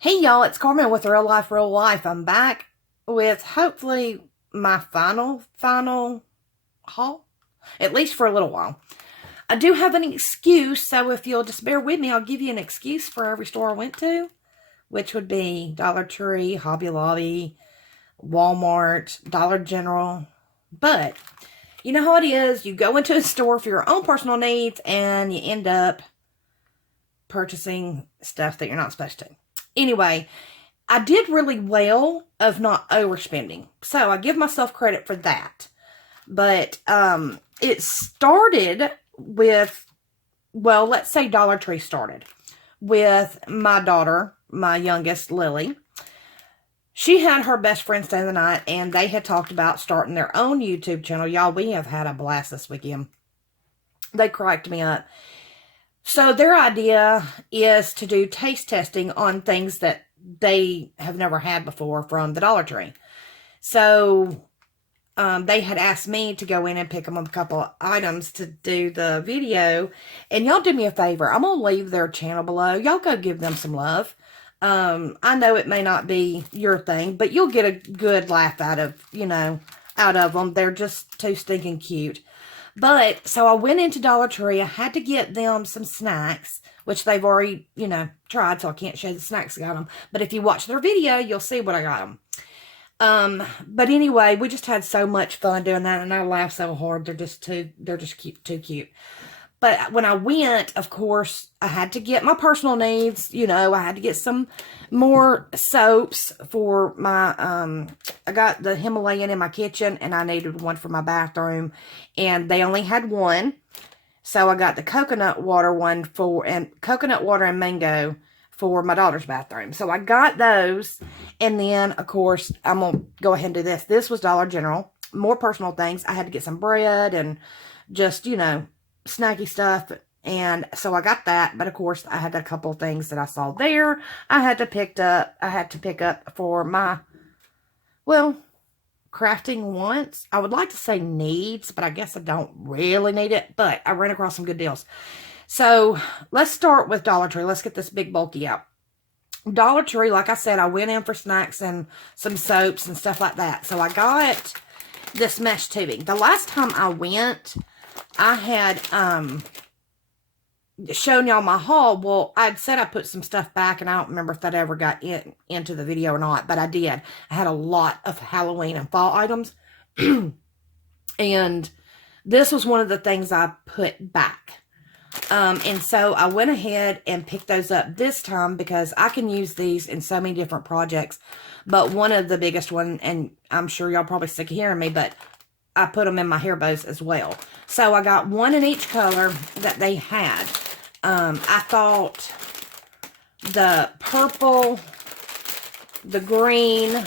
Hey y'all, it's Carmen with Real Life. I'm back with hopefully my final haul, at least for a little while. I do have an excuse, so if you'll just bear with me, I'll give you an excuse for every store I went to, which would be Dollar Tree, Hobby Lobby, Walmart, Dollar General. But you know how it is, you go into a store for your own personal needs and you end up purchasing stuff that you're not supposed to. Anyway, I did really well of not overspending. So I give myself credit for that. But it started with, well, let's say Dollar Tree started with my daughter, my youngest, Lily. She had her best friend stay the night, and they had talked about starting their own YouTube channel. Y'all, we have had a blast this weekend. They cracked me up. So their idea is to do taste testing on things that they have never had before from the Dollar Tree. So they had asked me to go in and pick them up a couple of items to do the video. And y'all do me a favor. I'm going to leave their channel below. Y'all go give them some love. I know it may not be your thing, but you'll get a good laugh out of them. They're just too stinking cute. But, so I went into Dollar Tree. I had to get them some snacks, which they've already, tried, so I can't show the snacks I got them. But if you watch their video, you'll see what I got them. But anyway, we just had so much fun doing that, and I laughed so hard. They're just cute, too cute. But when I went, of course, I had to get my personal needs. I had to get some more soaps for my, I got the Himalayan in my kitchen, and I needed one for my bathroom. And they only had one. So I got the coconut water one coconut water and mango for my daughter's bathroom. So I got those. And then, of course, I'm going to go ahead and do this. This was Dollar General. More personal things. I had to get some bread and just, snacky stuff, and so I got that. But of course I had a couple of things that I saw there I had to pick up for my, well, crafting wants. I would like to say needs, but I guess I don't really need it, but I ran across some good deals. So let's start with Dollar Tree. Let's get this big bulky out. Dollar Tree, like I said, I went in for snacks and some soaps and stuff like that. So I got this mesh tubing. The last time I went, I had shown y'all my haul. Well, I'd said I put some stuff back, and I don't remember if that ever got into the video or not, but I did. I had a lot of Halloween and fall items, and this was one of the things I put back. And so I went ahead and picked those up this time because I can use these in so many different projects. But one of the biggest one, and I'm sure y'all probably sick of hearing me, but I put them in my hair bows as well. So I got one in each color that they had. I thought the purple, the green,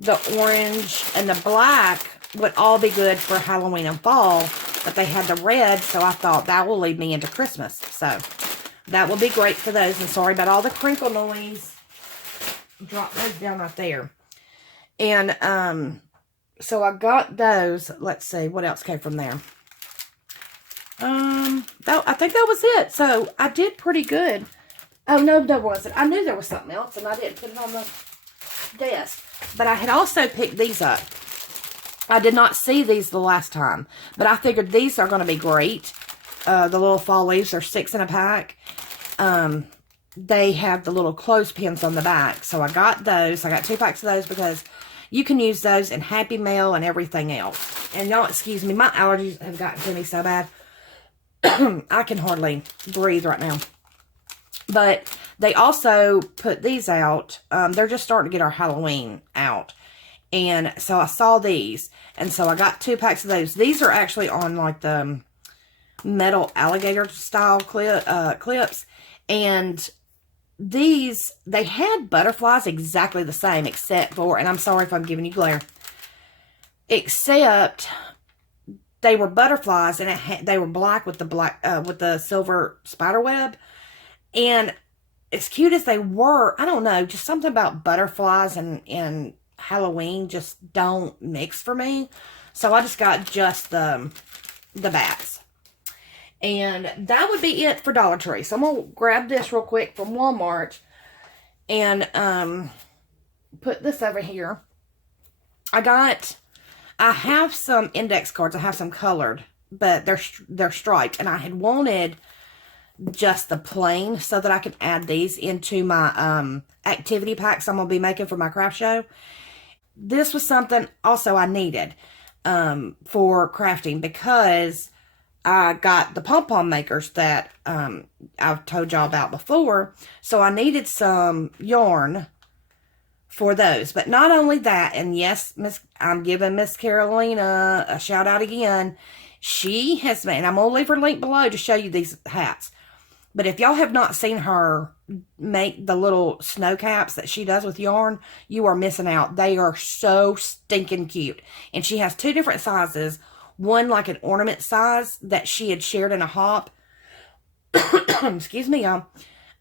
the orange, and the black would all be good for Halloween and fall. But they had the red, so I thought that will lead me into Christmas. So that will be great for those. And sorry about all the crinkle noise. Drop those down right there. And, so I got those. Let's see. What else came from there? I think that was it. So I did pretty good. Oh, no, there wasn't. I knew there was something else, and I didn't put it on the desk. But I had also picked these up. I did not see these the last time, but I figured these are going to be great. The little fall leaves are 6 in a pack. They have the little clothespins on the back, so I got those. I got 2 packs of those because you can use those in Happy Mail and everything else. And y'all excuse me, my allergies have gotten to me so bad. I can hardly breathe right now. But they also put these out. They're just starting to get our Halloween out. And so I saw these. And so I got 2 packs of those. These are actually on like the metal alligator style clips. And these, they had butterflies exactly the same, except for, and I'm sorry if I'm giving you glare, except they were butterflies, and they were black with the silver spider web. And as cute as they were, I don't know, just something about butterflies and Halloween just don't mix for me. So I just got just the bats. And that would be it for Dollar Tree. So I'm going to grab this real quick from Walmart. and put this over here. I have some index cards. I have some colored, but they're striped, and I had wanted just the plain so that I could add these into my activity packs I'm going to be making for my craft show. This was something also I needed for crafting, because I got the pom-pom makers that I've told y'all about before. So I needed some yarn for those. But not only that, and yes, I'm giving Miss Carolina a shout out again. She has made, and I'm going to leave her link below to show you these hats. But if y'all have not seen her make the little snow caps that she does with yarn, you are missing out. They are so stinking cute. And she has two different sizes. One like an ornament size that she had shared in a hop. Excuse me, y'all.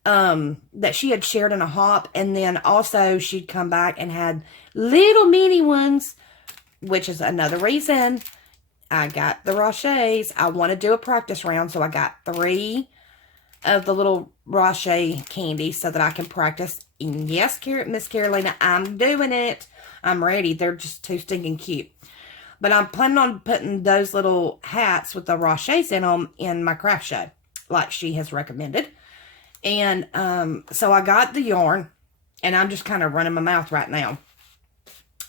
That she had shared in a hop. And then also she'd come back and had little mini ones, which is another reason I got the Rochers. I want to do a practice round, so I got 3 of the little Rocher candies so that I can practice. And yes, Miss Carolina, I'm doing it. I'm ready. They're just too stinking cute. But I'm planning on putting those little hats with the Rochers in them in my craft show, like she has recommended. And so I got the yarn, and I'm just kind of running my mouth right now.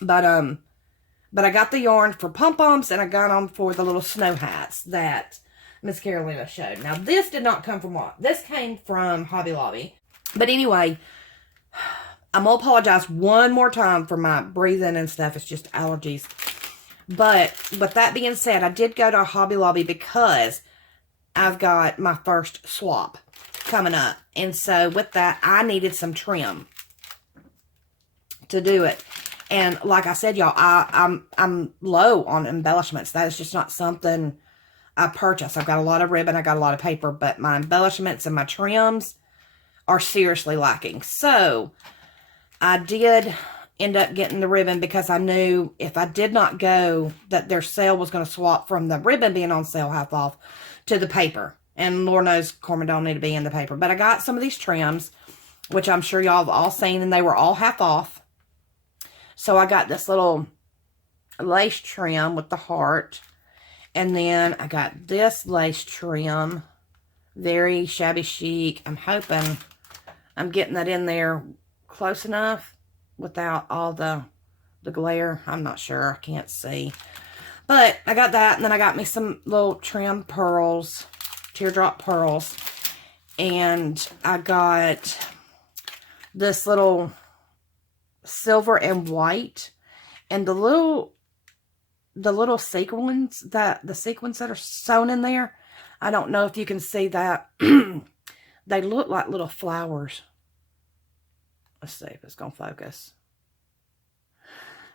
But I got the yarn for pom-poms, and I got them for the little snow hats that Miss Carolina showed. Now, this did not come from what? This came from Hobby Lobby. But anyway, I'm going to apologize one more time for my breathing and stuff. It's just allergies. But with that being said, I did go to Hobby Lobby because I've got my first swap coming up. And so with that, I needed some trim to do it. And like I said, y'all, I'm low on embellishments. That is just not something I purchased. I've got a lot of ribbon, I got a lot of paper, but my embellishments and my trims are seriously lacking. So I did end up getting the ribbon because I knew if I did not go, that their sale was going to swap from the ribbon being on sale half off to the paper. And Lord knows Corman don't need to be in the paper. But I got some of these trims, which I'm sure y'all have all seen, and they were all half off. So I got this little lace trim with the heart. And then I got this lace trim, very shabby chic. I'm hoping I'm getting that in there close enough without all the glare. I'm not sure. I can't see. But I got that, and then I got me some little trim pearls, teardrop pearls. And I got this little silver and white. And the little sequins that are sewn in there, I don't know if you can see that. They look like little flowers. Let's see if it's gonna focus.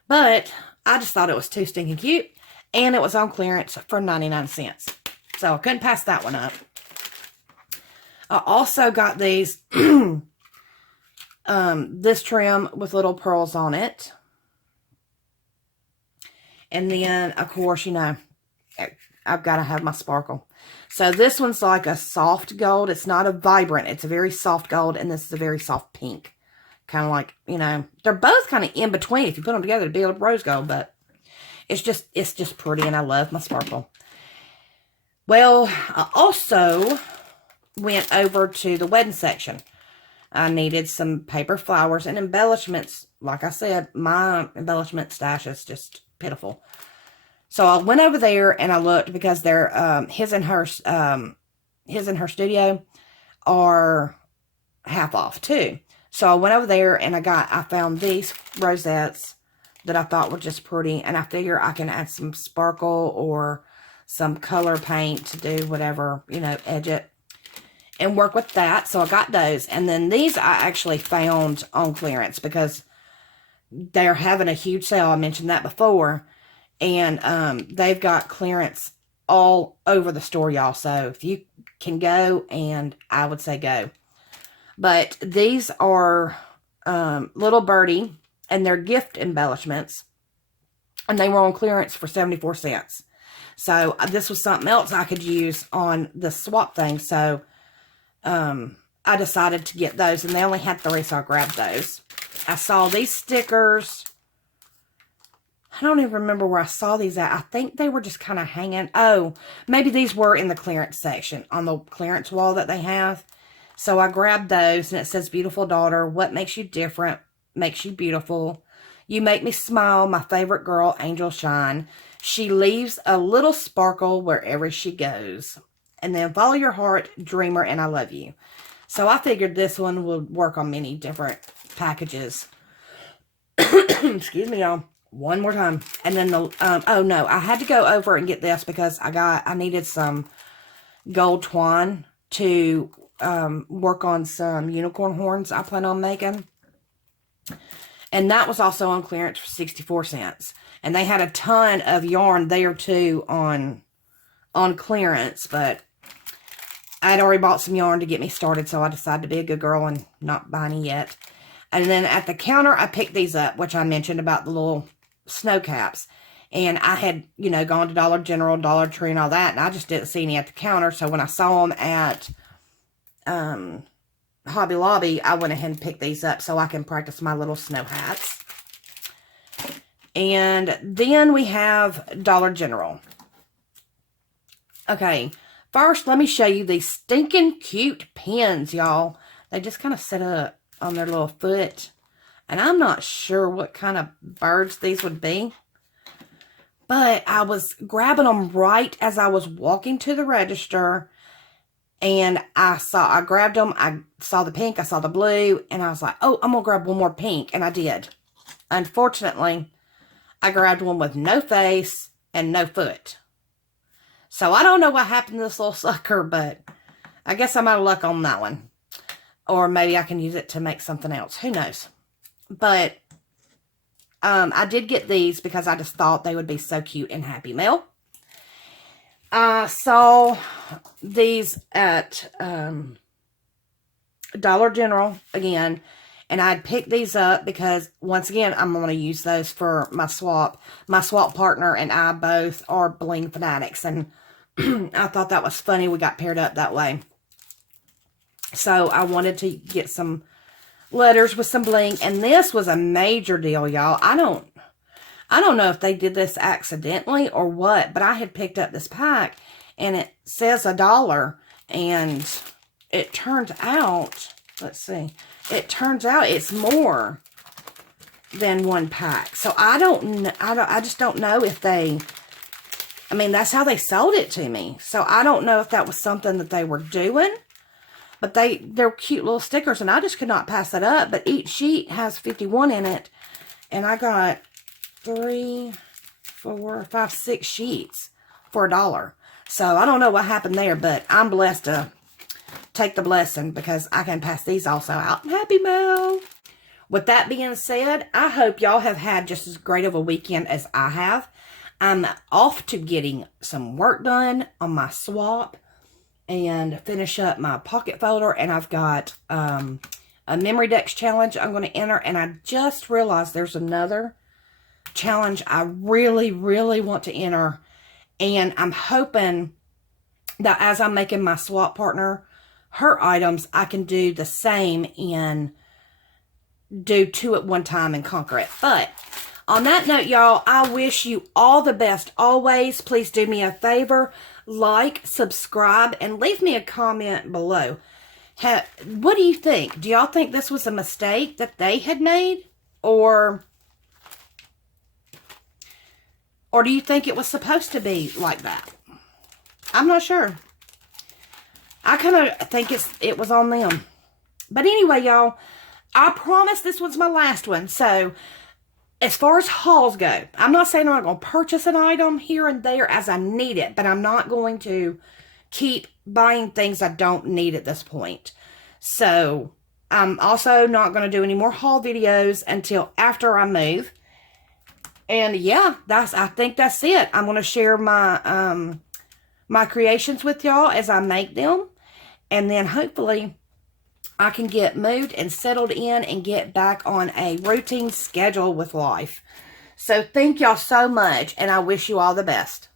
But I just thought it was too stinking cute, and it was on clearance for 99 cents. So I couldn't pass that one up. I also got these this trim with little pearls on it. And then, of course, you know, I've got to have my sparkle. So this one's like a soft gold. It's not a vibrant. It's a very soft gold. And this is a very soft pink. Kind of like, you know, they're both kind of in between. If you put them together, it'd be a rose gold. But it's just pretty. And I love my sparkle. Well, I also went over to the wedding section. I needed some paper flowers and embellishments. Like I said, my embellishment stash is just pitiful. So I went over there and I looked because they're his and her studio are half off too. So I went over there and I found these rosettes that I thought were just pretty, and I figure I can add some sparkle or some color paint to do whatever, you know, edge it and work with that. So I got those. And then these I actually found on clearance because they're having a huge sale. I mentioned that before. And they've got clearance all over the store, y'all. So if you can go, and I would say go. But these are Little Birdie, and they're gift embellishments. And they were on clearance for 74 cents. So this was something else I could use on the swap thing. So I I decided to get those, and they only had 3, so I grabbed those. I saw these stickers. I don't even remember where I saw these at. I think they were just kind of hanging. Oh, maybe these were in the clearance section, on the clearance wall that they have. So I grabbed those, and it says, "Beautiful daughter, what makes you different makes you beautiful. You make me smile, my favorite girl, Angel Shine. She leaves a little sparkle wherever she goes. And then follow your heart, dreamer, and I love you." So I figured this one would work on many different packages. Excuse me, y'all. One more time. And then the, oh no, I had to go over and get this because I needed some gold twine to work on some unicorn horns I plan on making. And that was also on clearance for 64 cents. And they had a ton of yarn there too on clearance, but I'd already bought some yarn to get me started, so I decided to be a good girl and not buy any yet. And then at the counter, I picked these up, which I mentioned about the little snow caps. And I had, you know, gone to Dollar General, Dollar Tree, and all that, and I just didn't see any at the counter. So when I saw them at Hobby Lobby, I went ahead and picked these up so I can practice my little snow hats. And then we have Dollar General. Okay, first let me show you these stinking cute pins, y'all. They just kind of set up on their little foot. And I'm not sure what kind of birds these would be. But I was grabbing them right as I was walking to the register. And I grabbed them. I saw the pink, I saw the blue. And I was like, oh, I'm going to grab one more pink. And I did. Unfortunately, I grabbed one with no face and no foot. So I don't know what happened to this little sucker, but I guess I'm out of luck on that one. Or maybe I can use it to make something else. Who knows? But I did get these because I just thought they would be so cute in Happy Mail. I saw these at Dollar General again. And I'd picked these up because, once again, I'm going to use those for my swap. My swap partner and I both are bling fanatics. And I thought that was funny. We got paired up that way. So I wanted to get some letters with some bling. And this was a major deal, y'all. I don't know if they did this accidentally or what. But I had picked up this pack. And it says $1. And it turns out, let's see. It turns out it's more than one pack. So I just don't know if they, I mean, that's how they sold it to me. So I don't know if that was something that they were doing. But they're cute little stickers, and I just could not pass it up. But each sheet has 51 in it. And I got 3, 4, 5, 6 sheets for $1. So I don't know what happened there, but I'm blessed to take the blessing because I can pass these also out in Happy Mail. With that being said, I hope y'all have had just as great of a weekend as I have. I'm off to getting some work done on my swap and finish up my pocket folder. And I've got a Memory Decks challenge I'm going to enter. And I just realized there's another challenge I really, really want to enter. And I'm hoping that as I'm making my swap partner her items, I can do the same and do 2 at one time and conquer it. But on that note, y'all, I wish you all the best always. Please do me a favor, like, subscribe, and leave me a comment below. What do you think? Do y'all think this was a mistake that they had made? Or do you think it was supposed to be like that? I'm not sure. I kind of think it was on them. But anyway, y'all, I promise this was my last one. So, as far as hauls go, I'm not saying I'm not going to purchase an item here and there as I need it. But I'm not going to keep buying things I don't need at this point. So, I'm also not going to do any more haul videos until after I move. And yeah, I think that's it. I'm going to share my my creations with y'all as I make them. And then hopefully I can get moved and settled in and get back on a routine schedule with life. So thank y'all so much, and I wish you all the best.